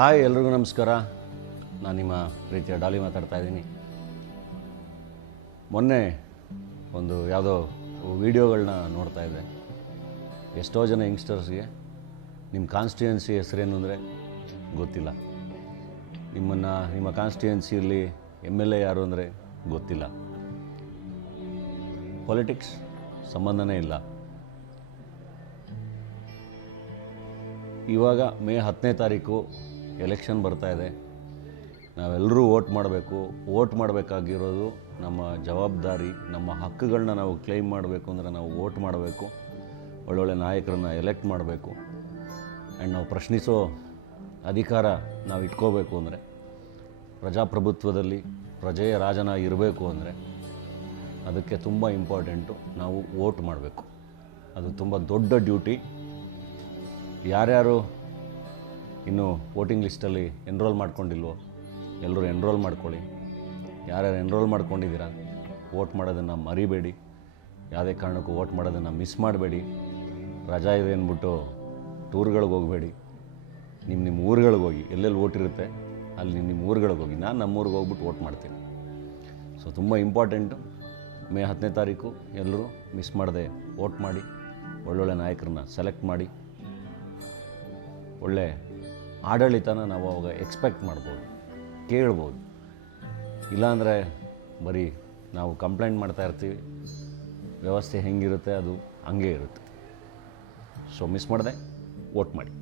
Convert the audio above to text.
Hi ಎಲ್ರಿಗೂ ನಮಸ್ಕಾರ. ನಾನು ನಿಮ್ಮ ಪ್ರೀತಿಯ ಡಾಲಿ ಮಾತಾಡ್ತಾ ಇದ್ದೀನಿ. ಮೊನ್ನೆ ಒಂದು ಯಾವುದೋ ವೀಡಿಯೋಗಳನ್ನ ನೋಡ್ತಾ ಇದ್ದೆ. ಎಷ್ಟೋ ಜನ ಯಂಗ್ಸ್ಟರ್ಸ್ಗೆ ನಿಮ್ಮ ಕಾನ್ಸ್ಟಿಟ್ಯೂಯೆನ್ಸಿ ಹೆಸರೇನು ಅಂದರೆ ಗೊತ್ತಿಲ್ಲ. ನಿಮ್ಮ ಕಾನ್ಸ್ಟಿಟ್ಯೂಯೆನ್ಸಿಯಲ್ಲಿ MLA ಯಾರು ಅಂದರೆ ಗೊತ್ತಿಲ್ಲ. ಪೊಲಿಟಿಕ್ಸ್ ಸಂಬಂಧನೇ ಇಲ್ಲ. ಇವಾಗ ಮೇ 10ನೇ ತಾರೀಕು ಎಲೆಕ್ಷನ್ ಬರ್ತಾ ಇದೆ. ನಾವೆಲ್ಲರೂ ವೋಟ್ ಮಾಡಬೇಕು. ವೋಟ್ ಮಾಡಬೇಕಾಗಿರೋದು ನಮ್ಮ ಜವಾಬ್ದಾರಿ. ನಮ್ಮ ಹಕ್ಕುಗಳನ್ನ ನಾವು ಕ್ಲೈಮ್ ಮಾಡಬೇಕು ಅಂದರೆ ನಾವು ವೋಟ್ ಮಾಡಬೇಕು. ಒಳ್ಳೊಳ್ಳೆ ನಾಯಕರನ್ನ ಎಲೆಕ್ಟ್ ಮಾಡಬೇಕು. ಆ್ಯಂಡ್ ನಾವು ಪ್ರಶ್ನಿಸೋ ಅಧಿಕಾರ ನಾವು ಇಟ್ಕೋಬೇಕು ಅಂದರೆ, ಪ್ರಜಾಪ್ರಭುತ್ವದಲ್ಲಿ ಪ್ರಜೆಯ ರಾಜನ ಇರಬೇಕು ಅಂದರೆ ಅದಕ್ಕೆ ತುಂಬ ಇಂಪಾರ್ಟೆಂಟು ನಾವು ವೋಟ್ ಮಾಡಬೇಕು. ಅದು ತುಂಬ ದೊಡ್ಡ ಡ್ಯೂಟಿ. ಯಾರ್ಯಾರು ಇನ್ನೂ ವೋಟಿಂಗ್ ಲಿಸ್ಟಲ್ಲಿ ಎನ್ರೋಲ್ ಮಾಡ್ಕೊಂಡಿಲ್ವೋ ಎಲ್ಲರೂ ಎನ್ರೋಲ್ ಮಾಡ್ಕೊಳ್ಳಿ. ಯಾರ್ಯಾರು ಎನ್ರೋಲ್ ಮಾಡ್ಕೊಂಡಿದ್ದೀರಾ ವೋಟ್ ಮಾಡೋದನ್ನು ಮರಿಬೇಡಿ. ಯಾವುದೇ ಕಾರಣಕ್ಕೂ ವೋಟ್ ಮಾಡೋದನ್ನು ಮಿಸ್ ಮಾಡಬೇಡಿ. ರಜಾ ಇದೆ ಅಂದ್ಬಿಟ್ಟು ಟೂರ್ಗಳಿಗೆ ಹೋಗಬೇಡಿ. ನಿಮ್ಮ ಊರುಗಳಿಗೆ ಹೋಗಿ. ಎಲ್ಲೆಲ್ಲಿ ವೋಟ್ ಇರುತ್ತೆ ಅಲ್ಲಿ ನಿಮ್ಮ ಊರುಗಳಿಗೆ ಹೋಗಿ. ನಾನು ನಮ್ಮೂರಿಗೆ ಹೋಗ್ಬಿಟ್ಟು ವೋಟ್ ಮಾಡ್ತೀನಿ. ಸೊ ತುಂಬ ಇಂಪಾರ್ಟೆಂಟು. ಮೇ 10ನೇ ತಾರೀಕು ಎಲ್ಲರೂ ಮಿಸ್ ಮಾಡದೆ ವೋಟ್ ಮಾಡಿ. ಒಳ್ಳೊಳ್ಳೆ ನಾಯಕರನ್ನ ಸೆಲೆಕ್ಟ್ ಮಾಡಿ. ಒಳ್ಳೆ ಆಡಳಿತನ ನಾವು ಅವಾಗ ಎಕ್ಸ್ಪೆಕ್ಟ್ ಮಾಡ್ಬೋದು, ಕೇಳ್ಬೋದು. ಇಲ್ಲಾಂದರೆ ಬರೀ ನಾವು ಕಂಪ್ಲೇಂಟ್ ಮಾಡ್ತಾ ಇರ್ತೀವಿ. ವ್ಯವಸ್ಥೆ ಹೆಂಗಿರುತ್ತೆ ಅದು ಹಂಗೆ ಇರುತ್ತೆ. ಸೊ ಮಿಸ್ ಮಾಡದೆ ವೋಟ್ ಮಾಡಿ.